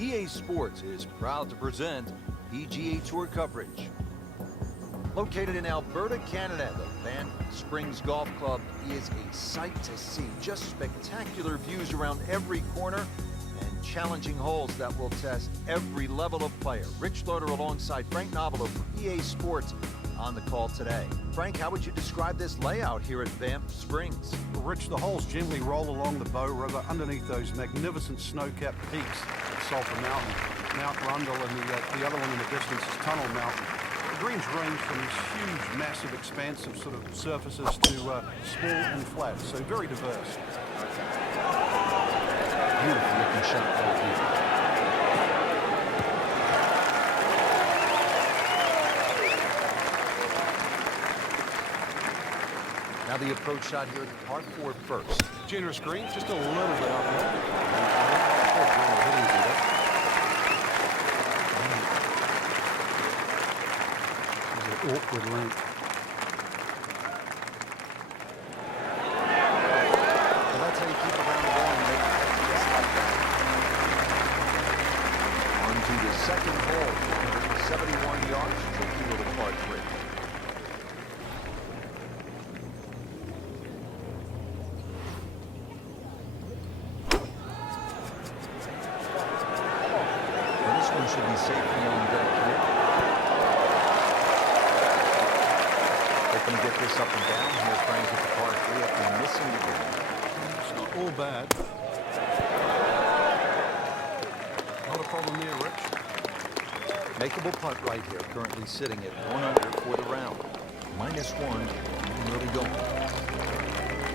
EA Sports is proud to present PGA Tour coverage. Located in Alberta, Canada, the Banff Springs Golf Club is a sight to see. Just spectacular views around every corner and challenging holes that will test every level of player. Rich Loader alongside Frank Novello from EA Sports on the call today. Frank, how would you describe this layout here at Banff Springs? Well, Rich, the holes gently roll along the Bow River underneath those magnificent snow-capped peaks of Sulphur Mountain, Mount Rundle, and the other one in the distance is Tunnel Mountain. The greens range from these huge, massive, expansive sort of surfaces to small and flat, so very diverse. Beautiful looking shot right here. Now the approach shot here at par 4 first. Generous green, just a little bit uphill. There's an awkward length. Well, that's how you keep around the ball and make it just like that. On to the second hole, 71 yards, tricky little par 3. Should be safely on deck here. Hoping to get this up and down here, Frank, at the par 3 after missing the green. It's not all bad. Not a problem there, Rich. Makeable putt right here, currently sitting at 1 under for the round. -1, really going.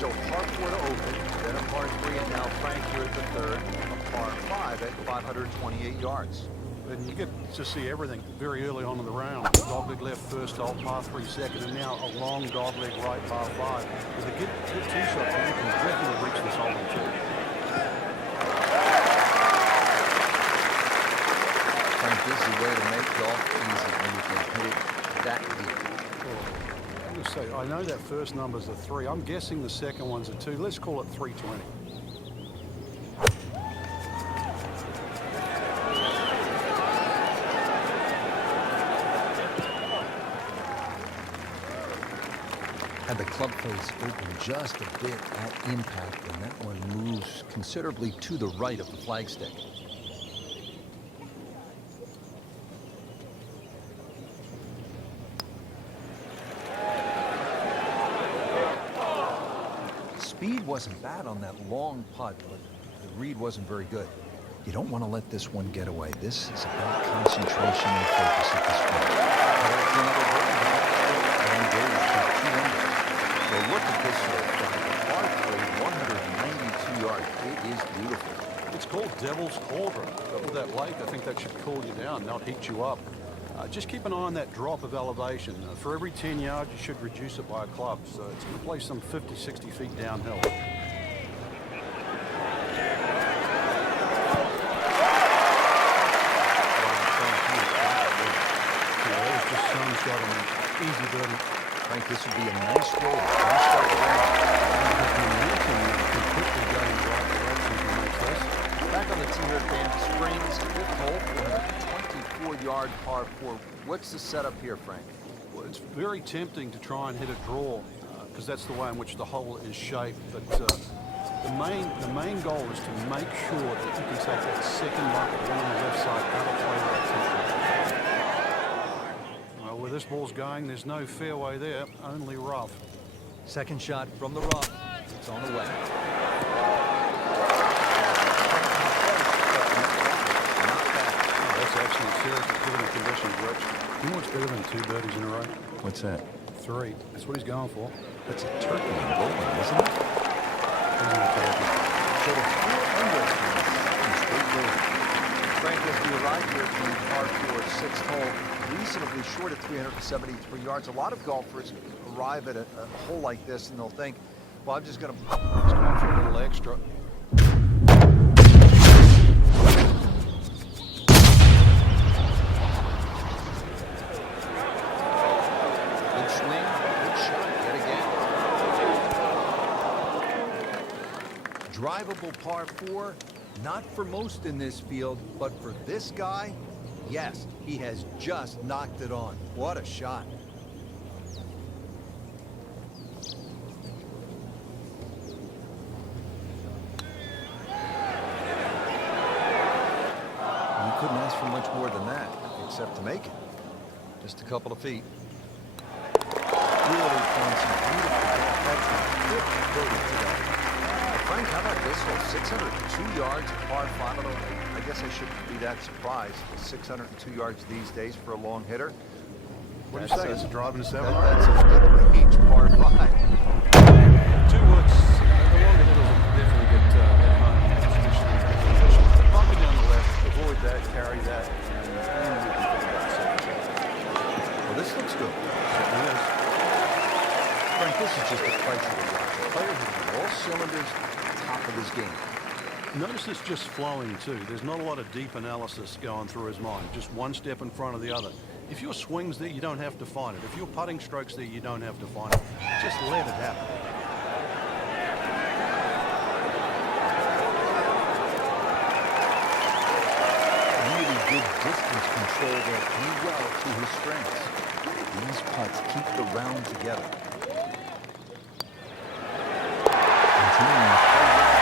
So par 4 to open, then a par 3, and now Frank here at the third, a par 5 at 528 yards. And you get to see everything very early on in the round. Dogleg left first hole, par 3 second, and now a long dogleg right, par 5. With a good tee shot, you can definitely reach this hole in 2. Frank, this is a way to make golf easy when you can hit it that deep. I'm going to say, I know that first number's a 3. I'm guessing the second one's a 2. Let's call it 320. Had the club face open just a bit at impact, and that one moves considerably to the right of the flagstick. Speed wasn't bad on that long putt, but the read wasn't very good. You don't want to let this one get away. This is about concentration and focus at this point. Well, look at this hole. Par 3, 192 yards. It is beautiful. It's called Devil's Cauldron. But with that lake, I think that should cool you down, not heat you up. Just keep an eye on that drop of elevation. For every 10 yards, you should reduce it by a club. So it's going to play some 50, 60 feet downhill. Shot on an easy birdie. Frank, this would be a nice roll. Back on the tee here at Banff Springs, 5th hole, 24-yard par 4. What's the setup here, Frank? Well, it's very tempting to try and hit a draw because that's the way in which the hole is shaped. But the main goal is to make sure that you can take that second bucket one on the left side out of play that tempo. Where this ball's going, there's no fairway there, only rough. Second shot from the rough. It's on the way. Not bad. Oh, that's excellent. Seriously, given the conditions, Rich. You know what's better than 2 birdies in a row? What's that? 3. That's what he's going for. That's a turkey and bowling, isn't it? So the 4 under Frank, as we arrive here at the par 4 6th hole, reasonably short at 373 yards. A lot of golfers arrive at a hole like this and they'll think, well, I'm just going to for a little extra. Good swing, good shot yet again. Drivable par 4, Not for most in this field, but for this guy, yes, he has just knocked it on. What a shot. You couldn't ask for much more than that, except to make it. Just a couple of feet. Really playing some beautiful golf. That's a good birdie today. Frank, how about this hole? 602 yards, par 5. I guess I shouldn't be that surprised. 602 yards these days for a long hitter. What do you say? It's a driving 7? That's a mid-range par 5. 2 woods. The longer hitters will definitely get at home in positions. Bump it down the left, avoid that, carry that, and we can think about it. Well, this looks good. Certainly is. Frank, this is just a price of the watch. A player who's all cylinders, top of his game. Notice it's just flowing too. There's not a lot of deep analysis going through his mind. Just one step in front of the other. If your swing's there, you don't have to find it. If your putting stroke's there, you don't have to find it. Just let it happen. Really good distance control that due well to his strengths. These putts keep the round together. Continuing to play well.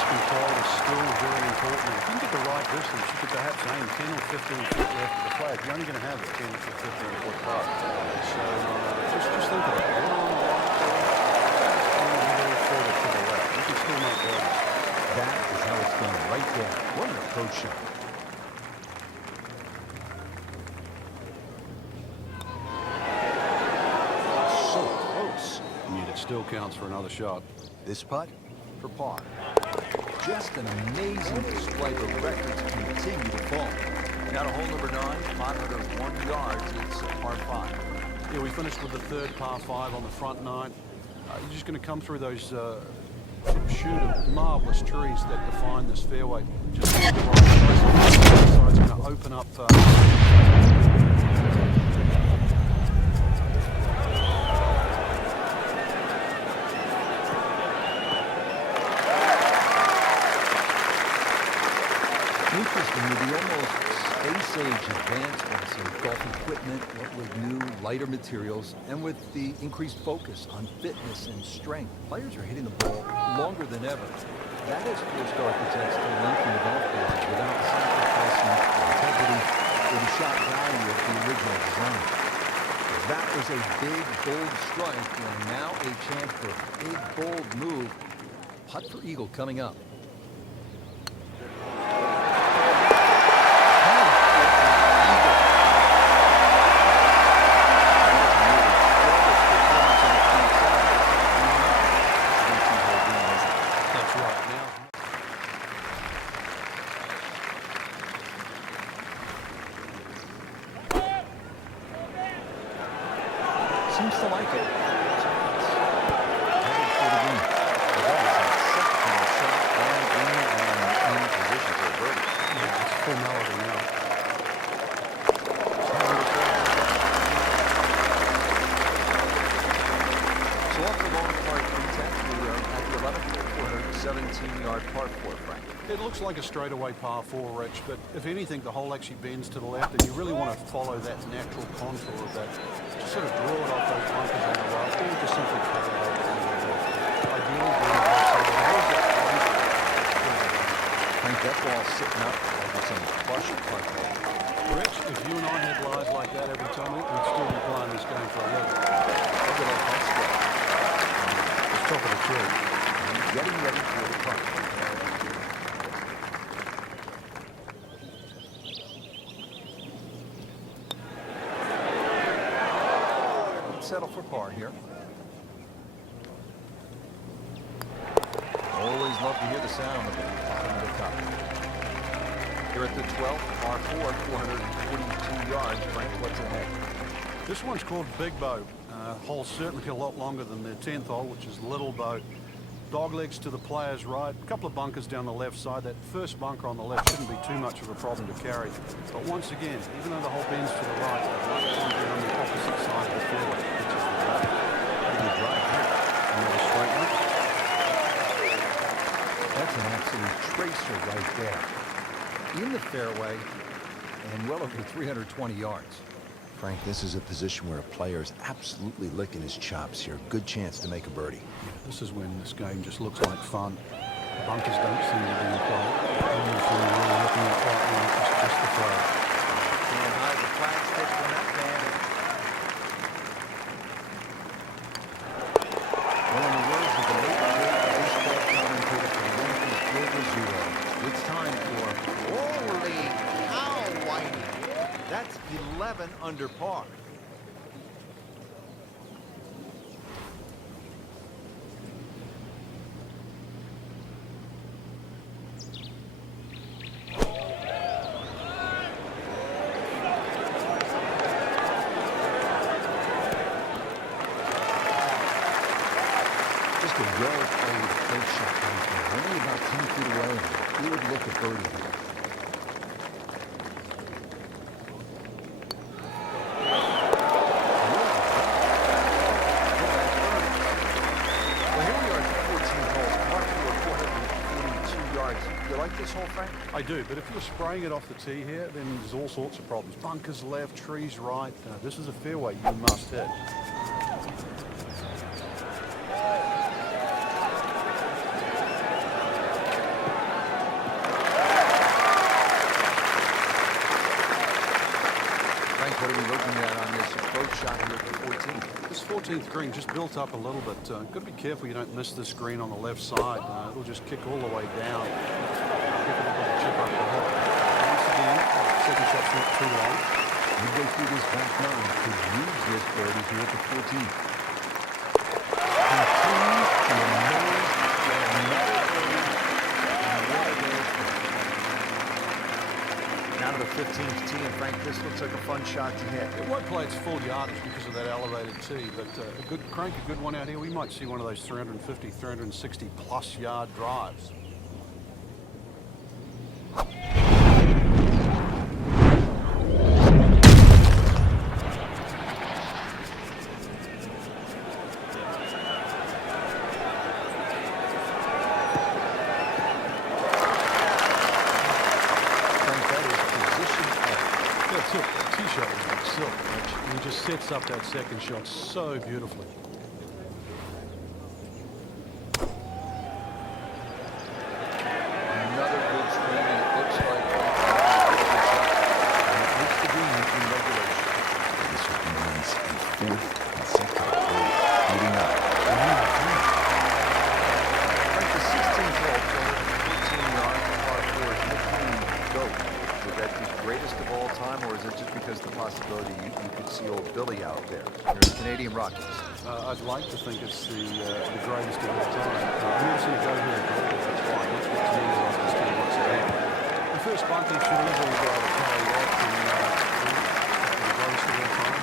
Control is still very important. If you can get the right distance, you could perhaps aim 10 or 15 feet left of the flag. You're only going to have a 10 or 15 foot putt. So just think of it. One on the right, and a little further to the left. You can still make birdies. That is how it's done right there. What an approach shot. So close. Yet it still counts for another shot. This putt for par. Just an amazing display. The records continue to fall. Now to hole number 9, 501 yards. It's a par 5. Yeah, we finished with the third par 5 on the front 9. You're just going to come through those shoot of marvelous trees that define this fairway. Just the right place. So it's going to open up. Interesting, with the almost space-age advancements in golf equipment, what with new, lighter materials, and with the increased focus on fitness and strength, players are hitting the ball longer than ever. That has forced architects to lengthen the golf courses without sacrificing the integrity or the shot value of the original design. That was a big, bold strike, and now a chance for a big, bold move. Putt for eagle coming up. Seems to like it. Headed for the win. That is an exceptional shot on the green and in position for a birdie. Yeah, it's full melody now. So off the long par 310, we are at the 11th, 417-yard par 4, Frank. It looks like a straightaway par 4, Rich, but if anything, the hole actually bends to the left, and you really want to follow that natural contour of that. Just sort of draw it off those bunkers on the right, or just simply cut it out. Ideally, Frank, that ball's sitting up like it's in flush putt ball. Rich, if you and I had lies like that every time, we'd still be playing this game for a living. Look at that putt spread. It's top of the tree. Getting ready for the putt. Settle for par here. Always love to hear the sound of the bottom of the cup. Here at the 12th, par 4, 442 yards. Frank, what's ahead? This one's called Big Bow. Hole's certainly a lot longer than the 10th hole, which is Little Bow. Dog legs to the player's right. A couple of bunkers down the left side. That first bunker on the left shouldn't be too much of a problem to carry. But once again, even though the whole bends to the right, the bunker's going to be on the opposite side of the fairway, which is the right. Pretty good drive here. Another straight one. That's an absolute tracer right there. In the fairway and well over 320 yards. Frank, this is a position where a player is absolutely licking his chops here. Good chance to make a birdie. This is when this game just looks like fun. The bunkers don't seem to be in play. Only thing really looking at right now is just the flag. Can't hide the flag stick from that man. Well, in the words of the late great baseball commentator for the Yankees, Rizzuto, it's time for holy cow, Whitey. That's 11 under par. Just a well-played approach shot right there. Only about 10 feet away. Good look at birdie here. You like this hole, Frank? I do, but if you're spraying it off the tee here, then there's all sorts of problems. Bunkers left, trees right. This is a fairway you must hit. Frank, what are we looking at on this approach shot here at the 14th? This 14th green just built up a little bit. Got to be careful you don't miss this green on the left side. It'll just kick all the way down. Pick a little bit of chip up the hill. Once again, second shot's not too long. Midway through this back nine, could use this birdie here at the 14th. Continue to emerge for another birdie. And what a day. Now to the 15th tee, and Frank, this looks like a fun shot to hit. It won't play its full yardage because of that elevated tee, but a good crank, a good one out here. We might see one of those 350, 360 plus yard drives. Sets up that second shot so beautifully. Another good swing, and it looks like and it makes the green in regulation. This means a fourth consecutive birdie, 89. Like the 16th hole, 14 yards, par 4 is nicknamed GOAT. Would that be greatest of all time, or is it just because the possibility you could see old Billy out there? You're the Canadian Rockies. I'd like to think it's the greatest of all time. I've never seen it go here. That's fine. That's what to me like this team once again. The first bunker should easily go to carry that and the greatest of all time.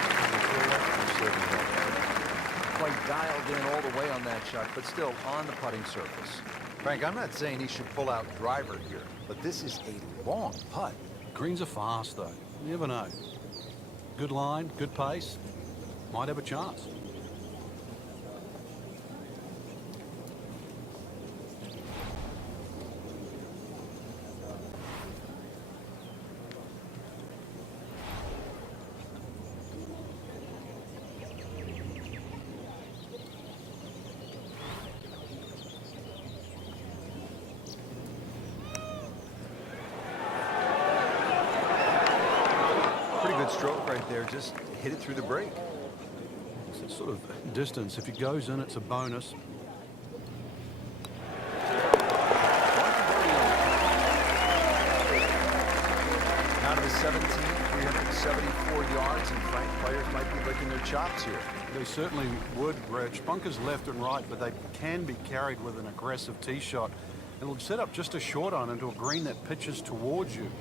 Quite dialed in all the way on that shot, but still on the putting surface. Frank, I'm not saying he should pull out driver here, but this is a long putt. Greens are fast, though. You never know. Good line, good pace. Might have a chance. Stroke right there, just hit it through the break. It's a sort of distance. If it goes in, it's a bonus. Now to the 17th, 374 yards, and Frank, players might be licking their chops here. They certainly would, Rich. Bunkers left and right, but they can be carried with an aggressive tee shot. It'll set up just a short iron into a green that pitches towards you.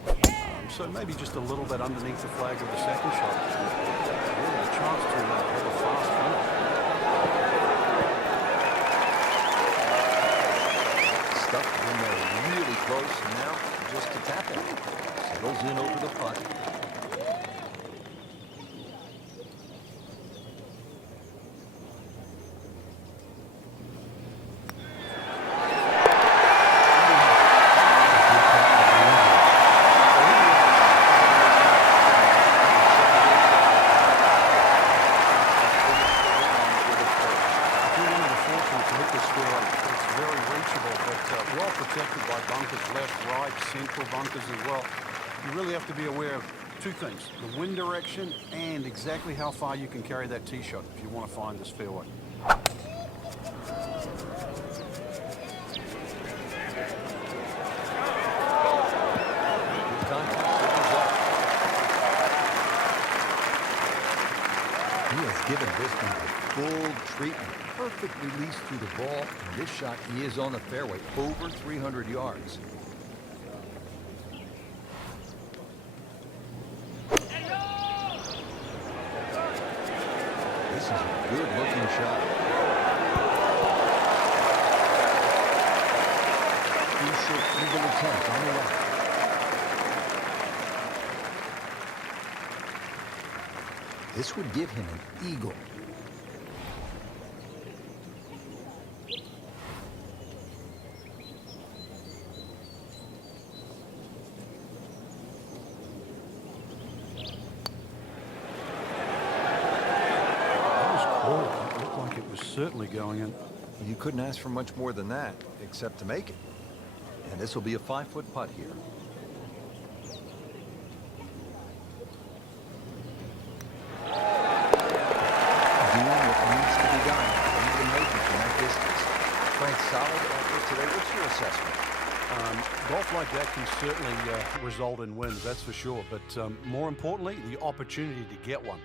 So maybe just a little bit underneath the flag of the second shot. Really a chance to have a fast finish. have to be aware of two things: the wind direction and exactly how far you can carry that tee shot if you want to find this fairway. He has given this one the full treatment. Perfect release through the ball. And this shot is on the fairway, over 300 yards. This is a good-looking shot. Crucial eagle attempt on the left. This would give him an eagle. That was cool. It looked like it was certainly going in. You couldn't ask for much more than that, except to make it. And this will be a 5-foot putt here. Frank, solid effort today. What's your assessment? Golf like that can certainly result in wins, that's for sure. But more importantly, the opportunity to get one.